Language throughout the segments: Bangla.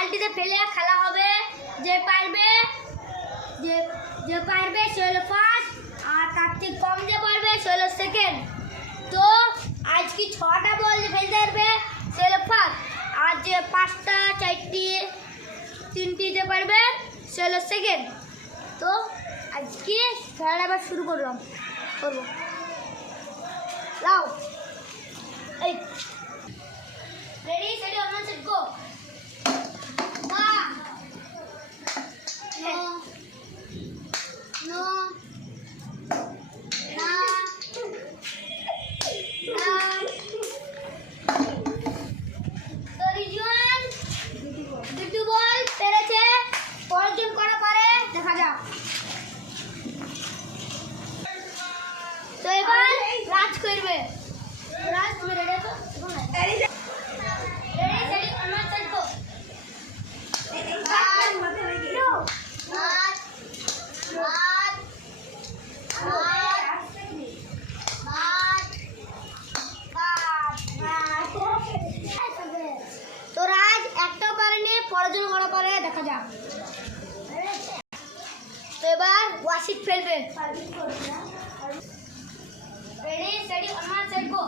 বালতিতে ফেলে খেলা হবে। যে পারবে সে হলো ফার্স্ট, আর তার থেকে কম যে পারবে সে হলো সেকেন্ড। তো আজকে 6টা বল যে ফেলতে পারবে সে হলো ফার্স্ট, আর যে 5টা 4টি 3টি যে পারবে সে হলো সেকেন্ড। তো আজকে খেলাটা আবার শুরু করবো। লাও এই রেডি সেটি অন সেট গো। No. দুটো বল পেরেছে, পরজন করা পারে দেখা যাক। তো এবার রাজ করবে। রাজ তুমি রেডি আছো? রেডি সেটি অন সেট গো। তো রাজ একটা পারেনি, পরজন করা পারে দেখা যাক। তো এবার ওয়াসিক ফেলবে। রেডি সেটি অন সেট গো।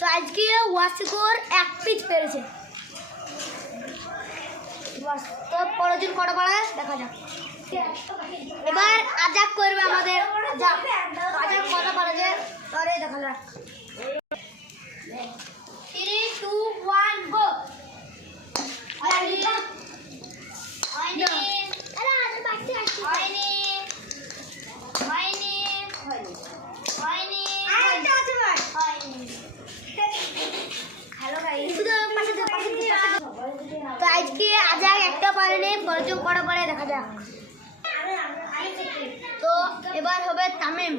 তো আজকে ওয়াসিকর এক পিচ পেরেছে। তো পরজন কটা পারে দেখা যাক। এবার আজাক করবে আমাদের। আজাক কটা পারে পরে দেখা যাক। 3 2 1 গো। তো আজকে আজাক একটা পারেনি, পরজন কটা পারে দেখা যাক। তো এবার হবে তামিম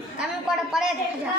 কটা পারে দেখা যাক।